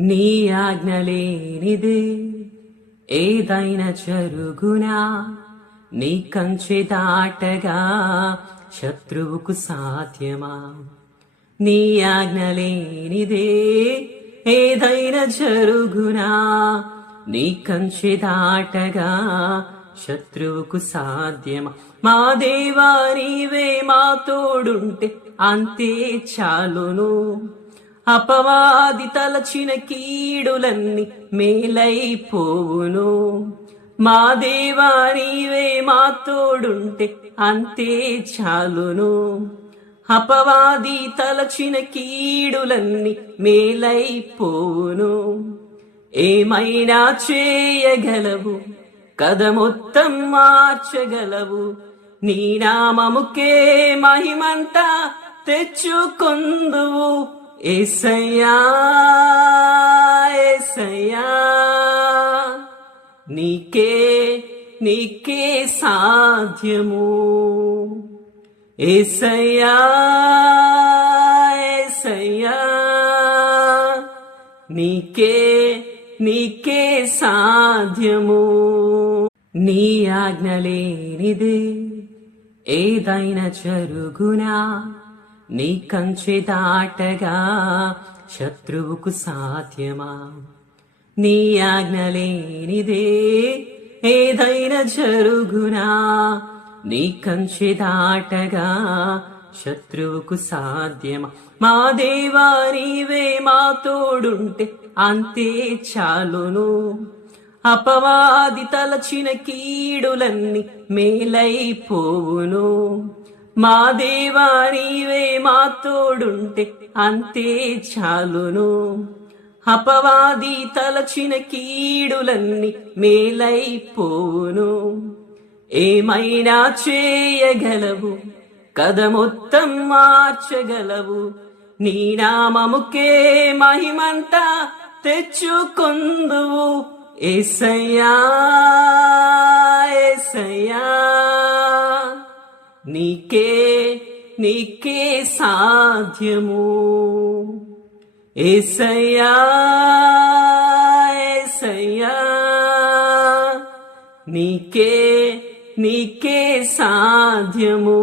నీ ఆజ్ఞలేనిదే ఏదైనా జరుగునా, నీ కంచె దాటగా శత్రువుకు సాధ్యమా? నీ ఆజ్ఞలేనిదే ఏదైనా జరుగునా, నీ కంచె దాటగా శత్రువుకు సాధ్యమా? మా దేవా నీవే మా తోడుంటే అంతే చాలును. అపవాది తలచిన కీడులన్నీ మేలైపోవును. మా దేవా నీవే మా తోడుంటే అంతే చాలును. అపవాది తలచిన కీడులన్నీ మేలైపోవును. ఏమైనా చేయగలవు, కథ మొత్తం మార్చగలవు. నీ నామముకే మహిమంతా తెచ్చుకొందువు. యేసయ్యా యేసయ్యా, నీకే సాధ్యము. యేసయ్యా యేసయ్యా, నీకే సాధ్యము. నీ ఆజ్ఞలేనిదే ఏదైనా జరుగునా, నీ కంచె దాటగా శత్రువుకు సాధ్యమా? నీ ఆజ్ఞలేనిదే ఏదైనా జరుగునా, నీ కంచె దాటగా శత్రువుకు సాధ్యమా? మా దేవా నీవే మా తోడుంటే అంతే చాలును. అపవాది తలచిన కీడులన్నీ మేలైపోవును. మా దేవా నీవే మా తోడుంటే అంతే చాలును. అపవాది తలచిన కీడులన్నీ మేలైపోవును. ఏమైనా చేయగలవు, కథ మొత్తం మార్చగలవు. నీ నామముకే మహిమంతా తెచ్చుకొందువు. యేసయ్యా యేసయ్యా, నీకే సాధ్యము. యేసయ్యా యేసయ్యా, నీకే సాధ్యము.